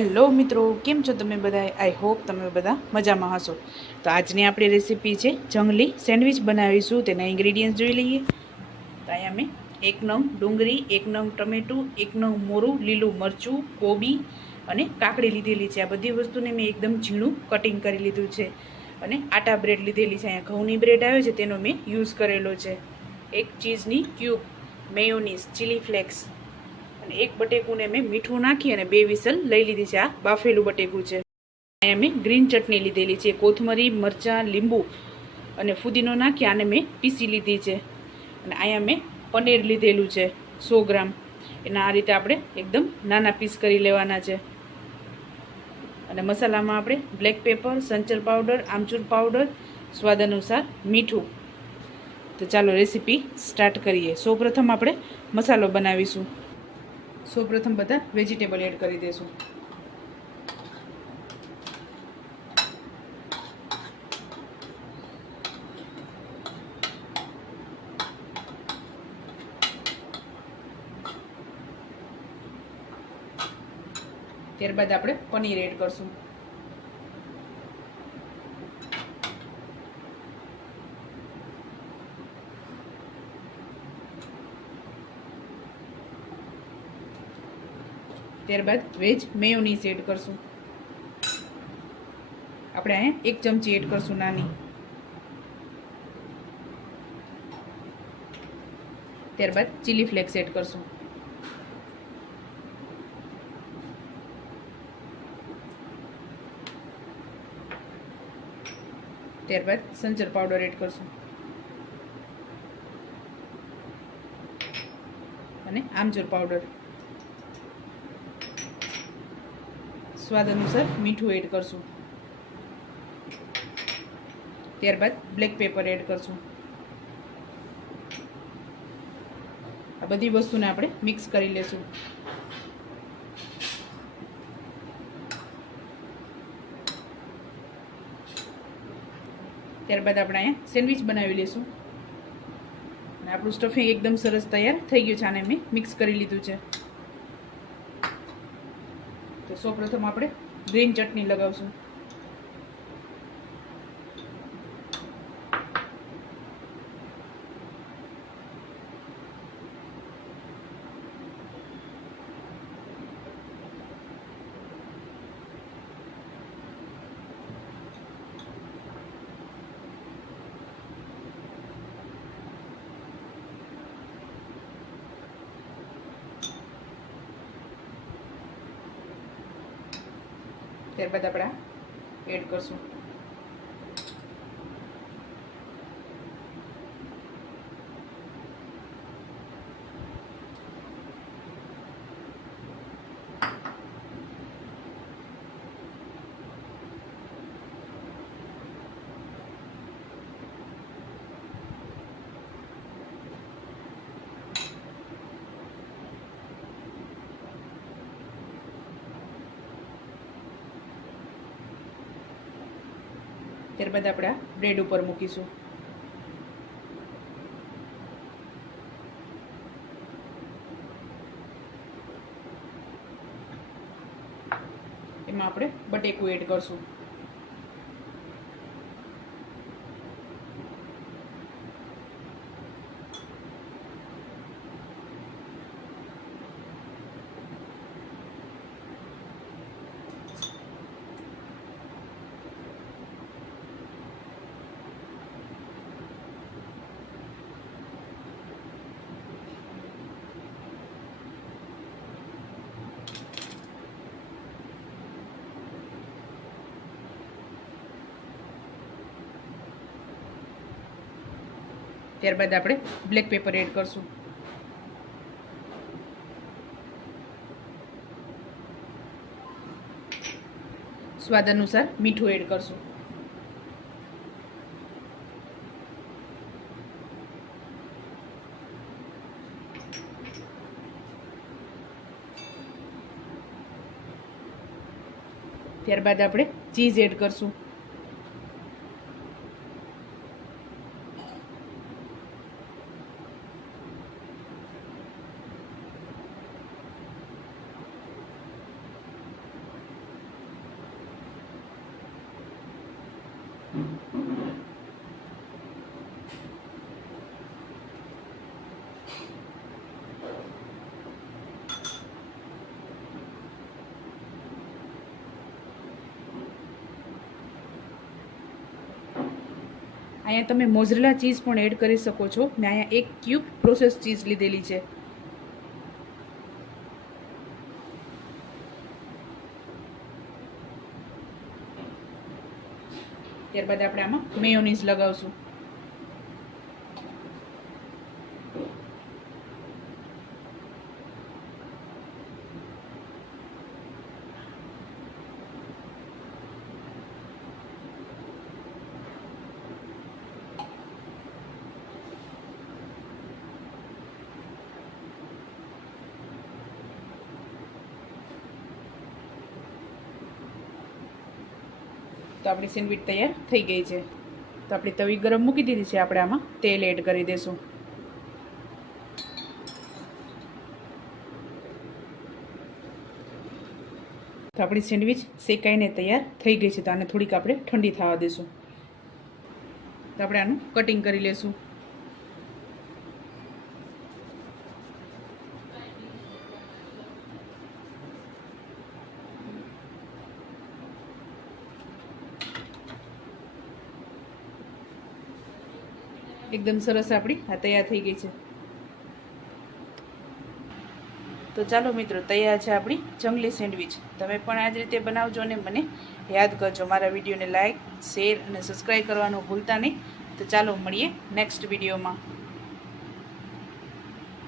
Hello મિત્રો, કેમ છો તમે બધા આઈ હોપ તમે બધા મજામાં હશો. તો આજની આપણી રેસીપી છે જંગલી સેન્ડવિચ બનાવીશું. તેના ઇન્ગ્રીડિયન્ટ્સ જોઈ લઈએ. તો અહીંયા મેં એક નંગ ડુંગળી, એક નંગ ટમેટું, એક નંગ મોરું, લીલું મરચું, કોબી અને કાકડી લીધેલી છે. આ બધી વસ્તુને મેં એકદમ ઝીણું કટિંગ કરી લીધું છે. અને આટા બ્રેડ લીધેલી છે. અહીંયા ઘઉંની બ્રેડ આવે છે, તેનો મેં યુઝ કરેલો છે. એક ચીઝની ક્યુબ મેયોનીઝ ચીલી ફ્લેક્સ અને એક બટેકુને મેં મીઠું નાખી અને બે વિસલ લઈ લીધી છે. આ બાફેલું બટેકું છે. અહીંયા મેં ગ્રીન ચટણી લીધેલી છે. કોથમરી, મરચાં, લીંબુ અને ફુદીનો નાખી આને મેં પીસી લીધી છે. અને અહીંયા મેં પનીર લીધેલું છે, સો ગ્રામ. એના આ રીતે આપણે એકદમ નાના પીસ કરી લેવાના છે. અને મસાલામાં આપણે બ્લેક પેપર, સંચર પાવડર, આમચૂર પાવડર, સ્વાદ અનુસાર મીઠું. તો ચાલો રેસીપી સ્ટાર્ટ કરીએ. સૌપ્રથમ આપણે મસાલો બનાવીશું. સૌપ્રથમ બધા વેજીટેબલ એડ કરી દઈશું ત્યારબાદ આપણે પનીર એડ કરશું. ત્યારબાદ વેજ મેયોનીઝ એડ કરશું. આપણે અહીંયા એક ચમચી એડ કરશું નાની. ત્યારબાદ ચીલી ફ્લેક્સ એડ કરશું. ત્યારબાદ સંચર પાવડર એડ કરશું. અને આમચૂર પાવડર. સ્વાદ અનુસાર મીઠું એડ કરશું. ત્યારબાદ બ્લેક પેપર એડ કરશું. આ બધી વસ્તુને આપણે મિક્સ કરી લેશું. ત્યારબાદ આપણે અહીંયા સેન્ડવિચ બનાવી લઈશું અને આપણું સ્ટફિંગ એકદમ સરસ તૈયાર થઈ ગયું છે. આને મેં મિક્સ કરી લીધું છે. તો સૌપ્રથમ આપણે ગ્રીન ચટણી લગાવશું. ત્યારબાદ આપણે એડ કરશું. ત્યારબાદ આપણે આ બ્રેડ ઉપર મૂકીશું. એમાં આપણે બટેકું એડ કરશું. ત્યારબાદ આપણે બ્લેક પેપર એડ કરશું. સ્વાદ અનુસાર મીઠું એડ કરશું. ત્યારબાદ આપણે ચીઝ એડ કરશું. અહીંયા તમે મોઝરેલા ચીઝ પણ એડ કરી શકો છો. મેં અહીંયા એક ક્યુબ પ્રોસેસ ચીઝ લીધેલી છે. ત્યારબાદ આપણે આમાં મેયોનીઝ લગાવશું. તો આપણી સેન્ડવિચ તૈયાર થઈ ગઈ છે. તો આપણી તવી ગરમ મૂકી દીધી છે આપણે આમાં. તેલ એડ કરી દઈશું તો આપણી સેન્ડવિચ શેકાઈને તૈયાર થઈ ગઈ છે. તો આને થોડીક આપણે ઠંડી થવા દઈશું તો આપણે આનું કટિંગ કરી લેશું. એકદમ સરસ આપણી આ તૈયાર થઈ ગઈ છે. તો ચાલો મિત્રો, તૈયાર છે આપણી જંગલી સેન્ડવિચ. તમે પણ આ જ રીતે બનાવજો અને મને યાદ કરજો મારા વિડીયોને લાઇક શેર અને સબસ્ક્રાઈબ કરવાનું ભૂલતા નહીં. તો ચાલો મળીએ નેક્સ્ટ વિડીયોમાં.